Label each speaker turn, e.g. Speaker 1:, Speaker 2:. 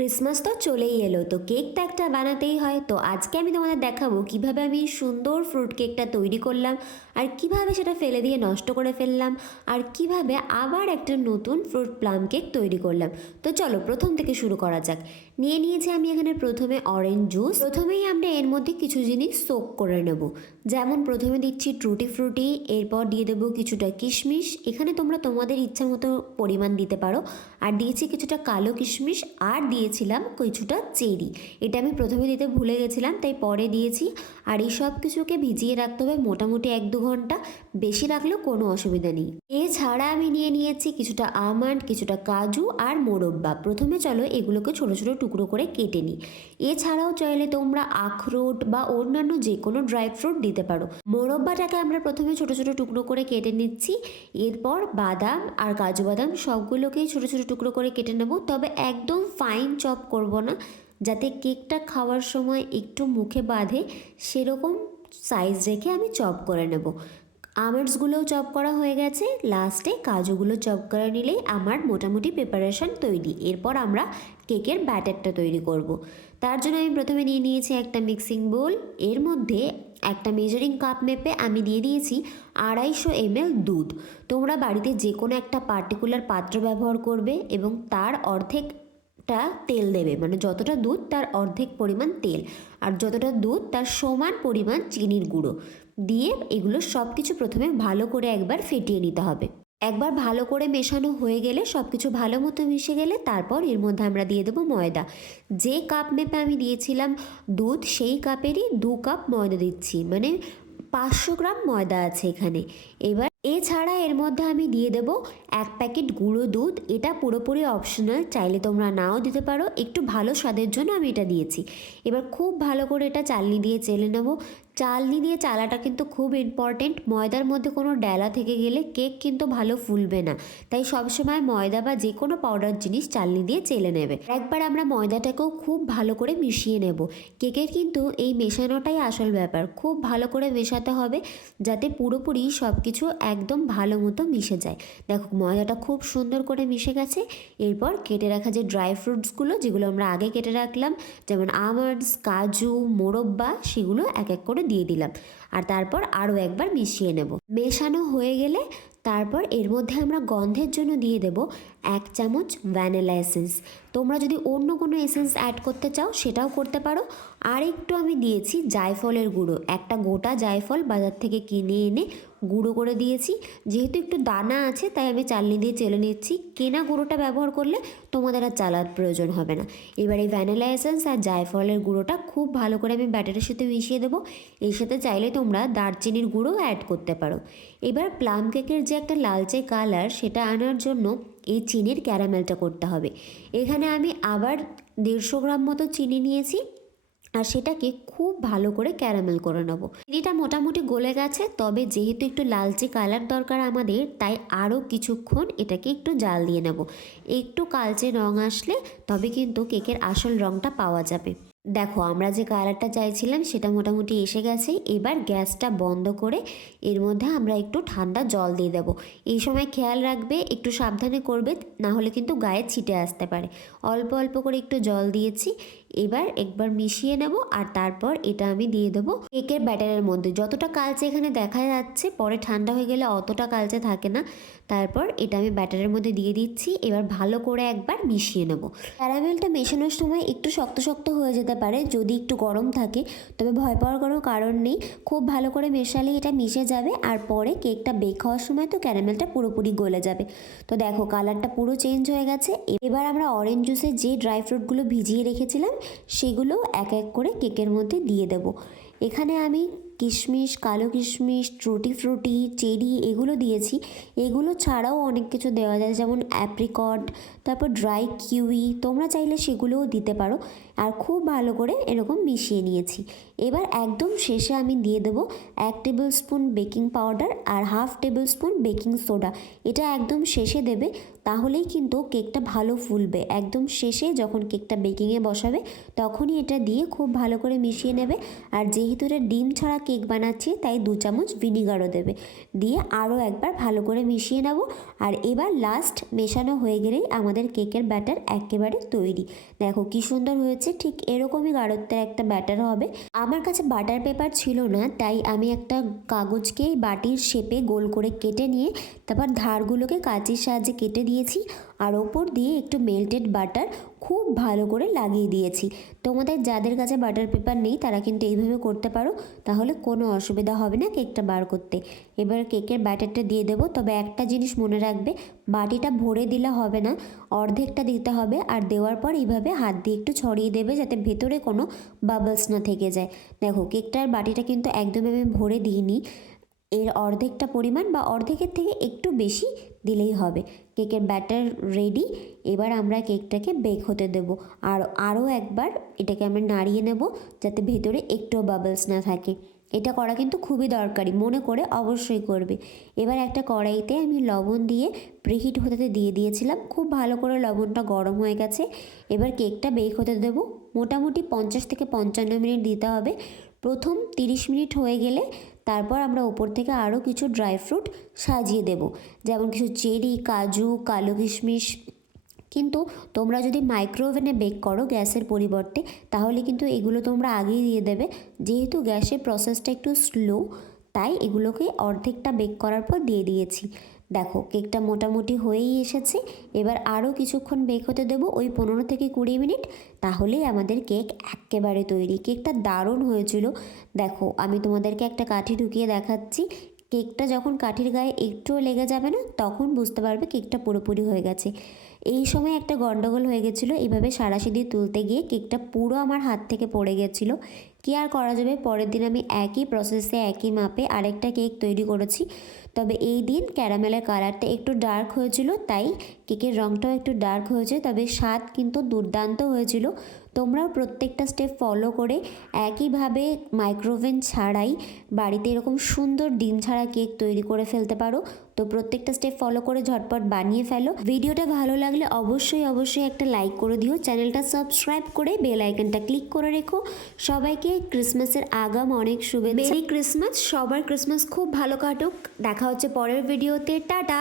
Speaker 1: Christmas তো চলেই এলো, তো কেকটা একটা বানাতেই হয়। তো আজকে আমি তোমাদের দেখাবো কীভাবে আমি সুন্দর ফ্রুট কেকটা তৈরি করলাম। আর কীভাবে সেটা ফেলে দিয়ে নষ্ট করে ফেললাম? আর কীভাবে আবার একটা নতুন ফ্রুট প্লাম কেক তৈরি করলাম? তো চলো প্রথম থেকে শুরু করা যাক। নিয়ে নিয়েছি আমি এখানে প্রথমে অরেঞ্জ জুস প্রথমেই আমরা এর মধ্যে কিছু জিনিস সোক করে নেব। যেমন প্রথমে দিচ্ছি ট্রুটি ফ্রুটি এরপর দিয়ে দেবো কিছুটা কিশমিশ। এখানে তোমরা তোমাদের ইচ্ছা মতো পরিমাণ দিতে পারো। আর দিয়েছি কিছুটা কালো কিশমিশ আর দিয়েছিলাম কিছুটা চেরি। এটা আমি প্রথমে দিতে ভুলে গেছিলাম, তাই পরে দিয়েছি। আর এই সব কিছুকে ভিজিয়ে রাখতে হবে মোটামুটি এক দু ঘণ্টা বেশি রাখলেও কোনো অসুবিধা নেই। এছাড়া আমি নিয়ে নিয়েছি কিছুটা আমন্ড, কিছুটা কাজু আর মোরব্বা। প্রথমে চলো এগুলোকে ছোটো ছোটো টুকরো করে কেটে নিই। এছাড়াও চাইলে তোমরা আখরোট বা অন্যান্য যে কোনো ড্রাই ফ্রুট দিতে পারো। মোরব্বাটাকে আমরা প্রথমে ছোটো ছোটো টুকরো করে কেটে নিচ্ছি। এরপর বাদাম আর কাজু বাদাম সবগুলোকেই ছোটো ছোটো টুকরো করে কেটে নেব। তবে একদম ফাইন চপ করব না। যাতে কেকটা খাওয়ার সময় একটু মুখে বাঁধে, সেরকম সাইজ রেখে আমি চপ করে নেব। আমন্ডসগুলোও চপ করা হয়ে গেছে। লাস্টে কাজুগুলো চপ করে নিলেই আমার মোটামুটি প্রিপারেশন তৈরি। এরপর আমরা কেকের ব্যাটারটা তৈরি করব। তার জন্য আমি প্রথমে নিয়ে নিয়েছি একটা মিক্সিং বোল এর মধ্যে একটা মেজারিং কাপ মেপে আমি দিয়ে দিয়েছি আড়াইশো এমএল দুধ। তোমরা বাড়িতে যে কোনো একটা পার্টিকুলার পাত্র ব্যবহার করবে এবং তার অর্ধেক টা তেল দেবে। মানে যতটা দুধ তার অর্ধেক পরিমাণ তেল আর যতটা দুধ তার সমান পরিমাণ চিনির গুঁড়ো। দিয়ে এগুলো সব কিছু প্রথমে ভালো করে একবার ফেটিয়ে নিতে হবে। একবার ভালো করে মেশানো হয়ে গেলে সব কিছু ভালো মতো মিশে গেলে তারপর এর মধ্যে আমরা দিয়ে দেবো ময়দা। যে কাপ মেপে আমি দিয়েছিলাম দুধ, সেই কাপেরই দু কাপ ময়দা দিচ্ছি। মানে পাঁচশো গ্রাম ময়দা আছে এখানে। এবার এছাড়া এর মধ্যে আমি দিয়ে দেব এক প্যাকেট গুঁড়ো দুধ। এটা পুরোপুরি অপশনাল চাইলে তোমরা নাও দিতে পারো। একটু ভালো স্বাদের জন্য আমি এটা দিয়েছি। এবার খুব ভালো করে এটা চালনি দিয়ে চেলে নেব। চালনি দিয়ে চালাটা কিন্তু খুব ইম্পর্টেন্ট ময়দার মধ্যে কোনো ডেলা থেকে গেলে কেক কিন্তু ভালো ফুলবে না। তাই সবসময় ময়দা বা যে কোনো পাউডার জিনিস চালনি দিয়ে চেলে নেবে। একবার আমরা ময়দাটাকেও খুব ভালো করে মিশিয়ে নেব। কেকের কিন্তু এই মেশানোটাই আসল ব্যাপার। খুব ভালো করে মেশাতে হবে যাতে পুরোপুরি সব কিছু একদম ভালো মতো মিশে যায়। দেখো, ময়দাটা খুব সুন্দর করে মিশে গেছে। এরপর কেটে রাখা যে ড্রাই ফ্রুটসগুলো যেগুলো আমরা আগে কেটে রাখলাম, যেমন আমন্ডস কাজু, মোরব্বা, সেগুলো এক এক করে দিয়ে দিলাম। আর তারপর আরও একবার মিশিয়ে নেব। মেশানো হয়ে গেলে তারপর এর মধ্যে আমরা গন্ধের জন্য দিয়ে দেব এক চামচ ভ্যানিলা এসেন্স তোমরা যদি অন্য কোনো এসেন্স অ্যাড করতে চাও, সেটাও করতে পারো। আর একটু আমি দিয়েছি জায়ফলের গুঁড়ো। একটা গোটা জায়ফল বাজার থেকে কিনে এনে গুঁড়ো করে দিয়েছি। যেহেতু একটু দানা আছে, তাই আমি চালনি দিয়ে চেলে নিচ্ছি। কেনা গুঁড়োটা ব্যবহার করলে তোমাদের আর চালার প্রয়োজন হবে না। এবার এই ভ্যানিলা এসেন্স আর জায়ফলের গুঁড়োটা খুব ভালো করে আমি ব্যাটারের সাথে মিশিয়ে দেবো। এর সাথে চাইলে তোমরা দারচিনির গুঁড়ো অ্যাড করতে পারো। এবার প্লাম কেকের যে একটা লালচে কালার সেটা আনার জন্য এই চিনির ক্যারামেলটা করতে হবে। এখানে আমি আবার দেড়শো গ্রাম মতো চিনি নিয়েছি আর সেটাকে খুব ভালো করে ক্যারামেল করে নেব। চিনিটা মোটামুটি গলে গেছে, তবে যেহেতু একটু লালচে কালার দরকার আমাদের, তাই আরও কিছুক্ষণ এটাকে একটু জাল দিয়ে নেব। একটু কালচে রং আসলে তবে কিন্তু কেকের আসল রংটা পাওয়া যাবে। দেখো, আমরা যে কালারটা চাইছিলাম সেটা মোটামুটি এসে গেছে। এবার গ্যাসটা বন্ধ করে এর মধ্যে আমরা একটু ঠান্ডা জল দিয়ে দেবো। এই সময় খেয়াল রাখবে, একটু সাবধানে করবে, না হলে কিন্তু গায়ে ছিটে আসতে পারে। অল্প অল্প করে একটু জল দিয়েছি। এবার একবার মিশিয়ে নেব আর তারপর এটা আমি দিয়ে দেবো কেকের ব্যাটারের মধ্যে। যতটা কালচে এখানে দেখা যাচ্ছে, পরে ঠান্ডা হয়ে গেলে অতটা কালচে থাকে না। তারপর এটা আমি ব্যাটারের মধ্যে দিয়ে দিচ্ছি। এবার ভালো করে একবার মিশিয়ে নেব। ক্যারামেলটা মেশানোর সময় একটু শক্ত শক্ত হয়ে যেতে পারে, যদি একটু গরম থাকে। তবে ভয় পাওয়ার কোনো কারণ নেই। খুব ভালো করে মেশালেই এটা মিশে যাবে আর পরে কেকটা বেক হওয়ার সময় তো ক্যারামেলটা পুরোপুরি গলে যাবে। তো দেখো, কালারটা পুরো চেঞ্জ হয়ে গেছে। এবার আমরা অরেঞ্জ জুসের যে ড্রাই ফ্রুটগুলো ভিজিয়ে রেখেছিলাম সেগুলো এক এক করে কেকের মধ্যে দিয়ে দেব। এখানে আমি কিশমিশ, কালো কিশমিশ, ট্রুটি ফ্রুটি, চেরি এগুলো দিয়েছি। এগুলো ছাড়াও অনেক কিছু দেওয়া যায়, যেমন অ্যাপ্রিকট, তারপর ড্রাই কিউই। তোমরা চাইলে সেগুলোও দিতে পারো। আর খুব ভালো করে এরকম মিশিয়ে নিয়েছি। এবার একদম শেষে আমি দিয়ে দেবো এক টেবিল স্পুন বেকিং পাউডার আর half tablespoon baking soda. এটা একদম শেষে দেবে, তাহলেই কিন্তু কেকটা ভালো ফুলবে। একদম শেষে যখন কেকটা বেকিংয়ে বসাবে, তখনই এটা দিয়ে খুব ভালো করে মিশিয়ে নেবে। আর যেহেতু এটা ডিম ছাড়া কেক বানাচ্ছি, তাই দু চামচ ভিনিগারও দেবে। দিয়ে আরও একবার ভালো করে মিশিয়ে নেব। আর এবার লাস্ট মেশানো হয়ে গেলেই আমাদের কেকের ব্যাটার একেবারে তৈরি। দেখো কি সুন্দর হয়েছে, ঠিক এরকমই গাঢ়ত্বের একটা ব্যাটার হবে। আমার কাছে বাটার পেপার ছিল না, তাই আমি একটা কাগজকে বাটির শেপে গোল করে কেটে নিয়ে তারপর ধারগুলোকে কাঁচির সাহায্যে কেটে দিয়েছি। আর ওপর দিয়ে একটু মেল্টেড বাটার খুব ভালো করে লাগিয়ে দিয়েছি। তোমাদের যাদের কাছে বাটার পেপার নেই, তারা কিন্তু এইভাবে করতে পারো, তাহলে কোনো অসুবিধা হবে না কেকটা বার করতে। এবার কেকের ব্যাটারটা দিয়ে দেবো, তবে একটা জিনিস মনে রাখবে, বাটিটা ভরে দিলে হবে না, অর্ধেকটা দিতে হবে, আর দেওয়ার পর এইভাবে হাত দিয়ে একটু ছড়িয়ে দেবে যাতে ভেতরে কোনো বাবলস না থেকে যায়। দেখো কেকটার বাটিটা কিন্তু একদম আমি ভরে দিইনি। এর অর্ধেকটা পরিমাণ বা অর্ধেকের থেকে একটু বেশি দিলেই হবে। কেকের ব্যাটার রেডি এবার আমরা কেকটাকে বেক হতে দেব। আর আরও একবার এটাকে আমরা নাড়িয়ে নেব যাতে ভেতরে একটুও বাবলস না থাকে। এটা করা কিন্তু খুবই দরকারি, মনে করে অবশ্যই করবে। এবার একটা কড়াইতে আমি লবণ দিয়ে প্রিহিট হতে দিয়ে দিয়েছিলাম, খুব ভালো করে লবণটা গরম হয়ে গেছে। এবার কেকটা বেক হতে দেব। মোটামুটি পঞ্চাশ থেকে পঞ্চান্ন মিনিট দিতে হবে। প্রথম তিরিশ মিনিট হয়ে গেলে তারপর আমরা ওপর থেকে আরও কিছু ড্রাই ফ্রুট সাজিয়ে দেব। যেমন কিছু চেরি, কাজু, কালো কিশমিশ। কিন্তু তোমরা যদি মাইক্রোওভেনে বেক করো গ্যাসের পরিবর্তে, তাহলে কিন্তু এগুলো তোমরা আগেই দিয়ে দেবে। যেহেতু গ্যাসের প্রসেসটা একটু স্লো, তাই এগুলোকে অর্ধেকটা বেক করার পর দিয়ে দিয়েছি। দেখো, কেকটা মোটামুটি হয়েই এসেছে। এবার আরও কিছুক্ষণ বেক হতে দেবো, ওই পনেরো থেকে কুড়ি মিনিট। তাহলেই আমাদের কেক একেবারে তৈরি। কেকটা দারুণ হয়েছিল। দেখো, আমি তোমাদেরকে একটা কাঠি ঢুকিয়ে দেখাচ্ছি। কেকটা যখন কাঠির গায়ে একটুও লেগে যাবে না, তখন বুঝতে পারবে কেকটা পুরোপুরি হয়ে গেছে। এই সময় একটা গন্ডগোল হয়ে গেছিল। এইভাবে সারাশি দিয়ে তুলতে গিয়ে কেকটা পুরো আমার হাত থেকে পড়ে গেছিল। কী আর করা যাবে? পরের দিন আমি একই প্রসেসে একই মাপে আরেকটা কেক তৈরি করেছি। তবে এই দিন ক্যারামেলের কালারটা একটু ডার্ক হয়েছিল, তাই কেকের রঙটাও একটু ডার্ক হয়েছে। তবে স্বাদ কিন্তু দুর্দান্ত হয়েছিল। তোমরাও প্রত্যেকটা স্টেপ ফলো করে একইভাবে মাইক্রোওভেন ছাড়াই বাড়িতে এরকম সুন্দর ডিম ছাড়া কেক তৈরি করে ফেলতে পারো। তো প্রত্যেকটা স্টেপ ফলো করে ঝটপট বানিয়ে ফেলো। ভিডিওটা ভালো লাগলে অবশ্যই অবশ্যই একটা লাইক করে দিও। চ্যানেলটা সাবস্ক্রাইব করে বেল আইকনটা ক্লিক করে রেখো। সবাইকে ক্রিসমাসের আগাম অনেক শুভেচ্ছা। মেরি ক্রিসমাস সবার ক্রিসমাস খুব ভালো কাটুক। দেখা হচ্ছে পরের ভিডিওতে টাটা!